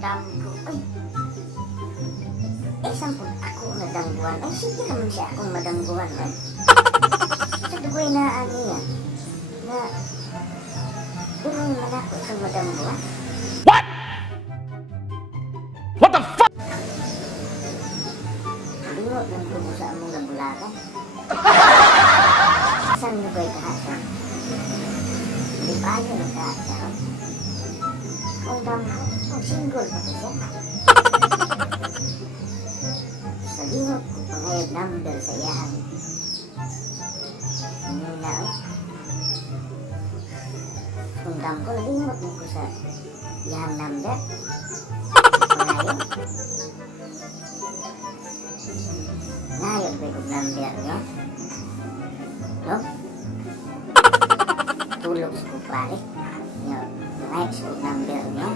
dam ko. Ay, sampun ako nadangguan. Ay, sige naman siya akong madangguan. Ay. Sa dugoy na ano yan. Na, doon man ako sa madangguan. What? What the fuck? Lingot ng tubo sa among nabulakan. Saan dugoy kahasan? Hindi pa yun ang kahasan. Kung dam ko, kung single pa ko siya. Salingot ko pangayag number sa iyahan. Ano na o? Kundang ko, nalimot mo ko sa iyahan number. Pangayag. Ngayag ko yung number niya. No? Tulog ko pare. Ngayag ko number niya.